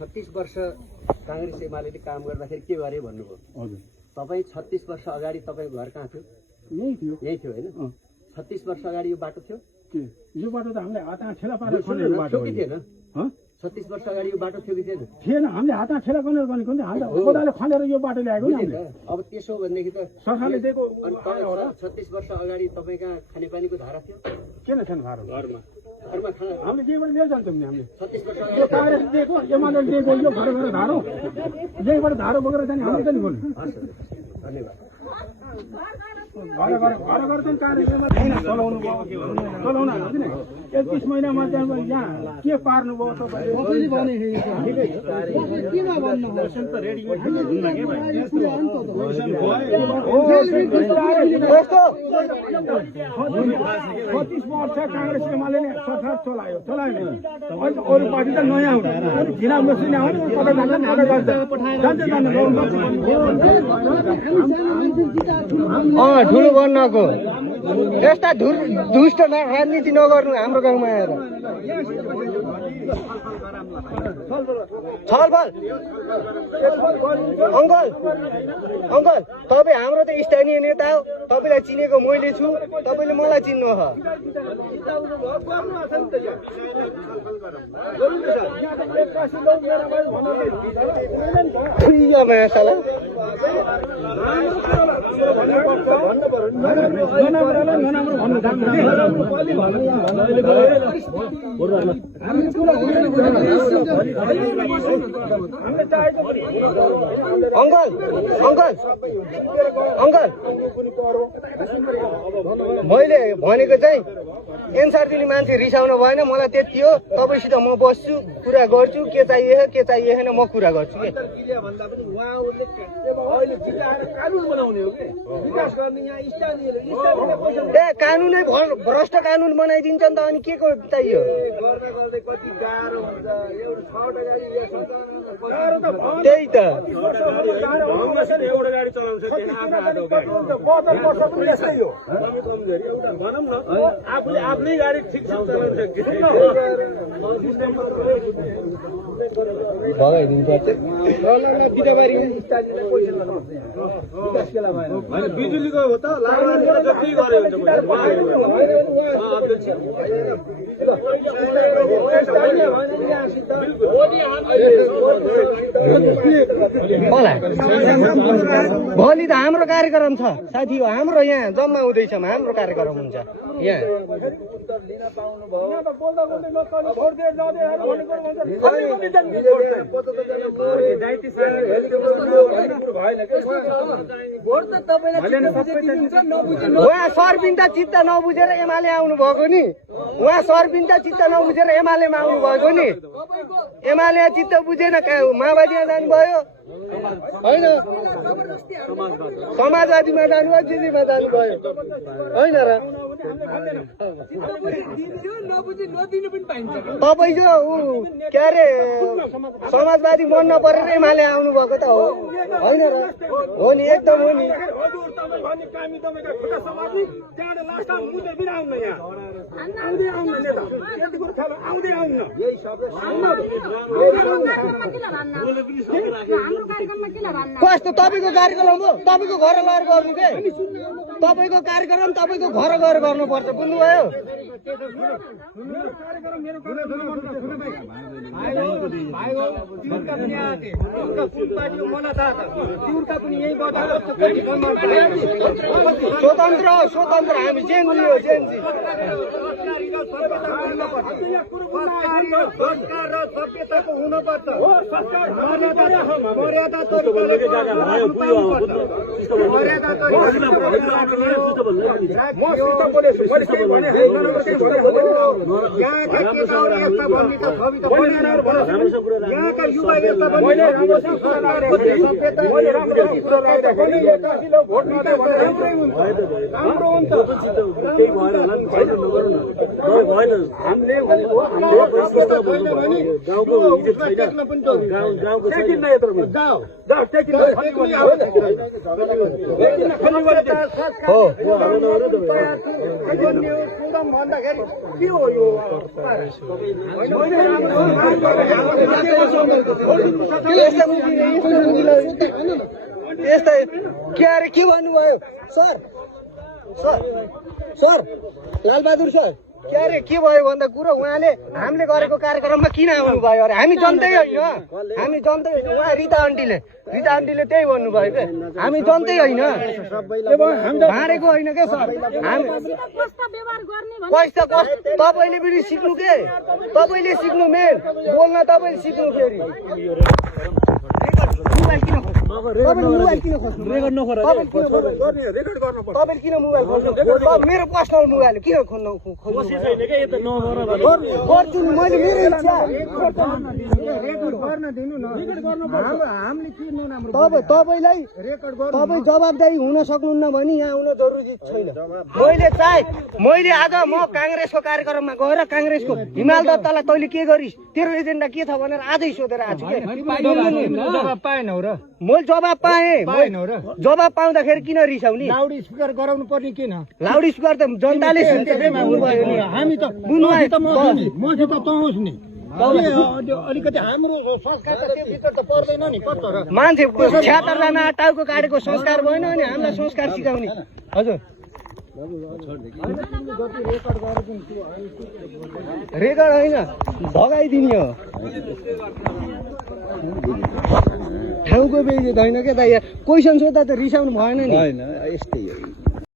छत्तीस वर्ष कांग्रेस एमाले काम गर्दाखेरि के गरे भन्नुभयो। तपाईँ 36 वर्ष अगाडि तपाईँको घर कहाँ थियो? यही थियो होइन? 36 वर्ष अगाडि यो बाटो थियो? यो बाटो त हामीले हात ठेला पारेर खनेको बाटो थियो कि थिएन? 36 वर्ष अगाडि यो बाटो थियो कि थिएन? थिएन, हामीले हात ठेला खनेर भनेको नि, हात कोदाले खनेर यो बाटो ल्याएको नि हामीले। अब त्यसो भनेदेखि त सरकारले दिएको 36 वर्ष अगाडि तपाईँ कहाँ खानेपानीको धारा थियो? किन थिएन धारा? घरमा हामीले जेबाट लिएर जान्छौँ नि हामीले। 36 वर्ष यो काङ्ग्रेस दिएको, एमाले दिएको यो घर घर धारो, यहीबाट धारो बोकेर जाने हामीले चाहिँ बोल्नु। धन्यवाद। घर घर चाहिँ काङ्ग्रेसमा चलाउनु भयो, चलाउन हाल्छ नि। 31 महिनामा चाहिँ यहाँ के पार्नु भयो तपाईँले? वर्ष काङ्ग्रेस एमाले सरकार चलायो अरू पार्टी त नयाँ आउँछ, झिना मुस्लिम आउँछ, कता जान्छ ठुलो बन्नको यस्ता दुष्ट राजनीति नगर्नु हाम्रो गाउँमा आएर। छलफल अङ्कल तपाईँ हाम्रो त स्थानीय नेता हो, तपाईँलाई चिनेको मैले छु, तपाईँले मलाई चिन्नु हो। अङ्कल मैले भनेको चाहिँ एन्सर दिने मान्छे रिसाउनु भएन, मलाई त्यति हो। तपाईँसित म बस्छु, कुरा गर्छु, के चाहिएन म कुरा गर्छु के। कानुनै भ्रष्ट कानुन बनाइदिन्छ नि त, अनि के को चाहियो? त्यही त आफ्नै गाडी ठिक बिजुलीको हो त भोलि त हाम्रो कार्यक्रम छ साथी हो, हाम्रो यहाँ जम्मा हुँदैछौँ, हाम्रो कार्यक्रम हुन्छ यहाँ। उहाँ सरबिन्दा चित्त नबुझेर एमाले आउनु भएको नि, उहाँ सरबिन्दा चित्त नबुझेर एमालेमा आउनु भएको नि। एमाले चित्त बुझेन, माओवादीमा जानुभयो होइन, समाजवादीमा जानुभयो, जेजेमा जानुभयो होइन र। तपाईँको के अरे समाजवादी मन नपरेर एमाले आउनु भएको त हो होइन र? हो नि, एकदम हो नि। कस्तो तपाईँको कार्यक्रम हो, तपाईँको घर गएर गर्नु के? तपाईँको कार्यक्रम तपाईँको घर गएर गर्नुपर्छ, बुझ्नुभयो? स्वतन्त्र हामी जेनजी हो, जेनजी। सभ्यताको हुनुपर्छ, मर्यादा यहाँका युवा यस्ता मैले राम्रोसँग भोट मात्रै राम्रै हुन्छ राम्रो हुन्छ हामीले भन्दाखेरि के हो यो यस्तै के अरे के भन्नुभयो sir sir sir Lal Bahadur sir के अरे के भयो भन्दा कुरो उहाँले हामीले गरेको कार्यक्रममा किन आउनु भयो अरे हामी जनतै होइन हामी जनतै होइन उहाँ रिता आन्टीले त्यही भन्नुभयो के हामी जनतै होइन भाँडेको होइन के सर हामी तपाईँले पनि सिक्नु के तपाईँले सिक्नु मेन बोल्न तपाईँले सिक्नु फेरि मोबाइल किन खोज्नु तपाईँले किन मोबाइल खोज्नु मेरो पर्सनल मोबाइल किन गर्छु नि मैले मेरो इच्छा तपाईँ जवाबदारी हुन सक्नुहुन्न भने यहाँ आउन जरुरी छैन मैले आज म काङ्ग्रेसको कार्यक्रममा गएर काङ्ग्रेसको हिमाल दत्तलाई तैँले के गरिस् तेरो एजेन्डा के छ भनेर आजै सोधेर आएको छु मैले जवाब पाएँ जवाब पाउँदाखेरि किन रिसाउने लाउड स्पिकर गराउनु पर्ने किन लाउड स्पिकर त जनताले सुन्छ हामी त मसित तहोस् नि अलिकति हाम्रो संस्कार त त्यो भित्र त पर्दैन नि पर्छ र मान्छे 76 जना टाउको काटेको संस्कार भएन अनि हामीलाई संस्कार सिकाउने हजुर रेकर्ड होइन भगाइदिने हो ठाउँको बेइज्जत होइन क्या त यहाँ क्वेसन सोद्धा त रिसाउनु भएन नि यस्तै हो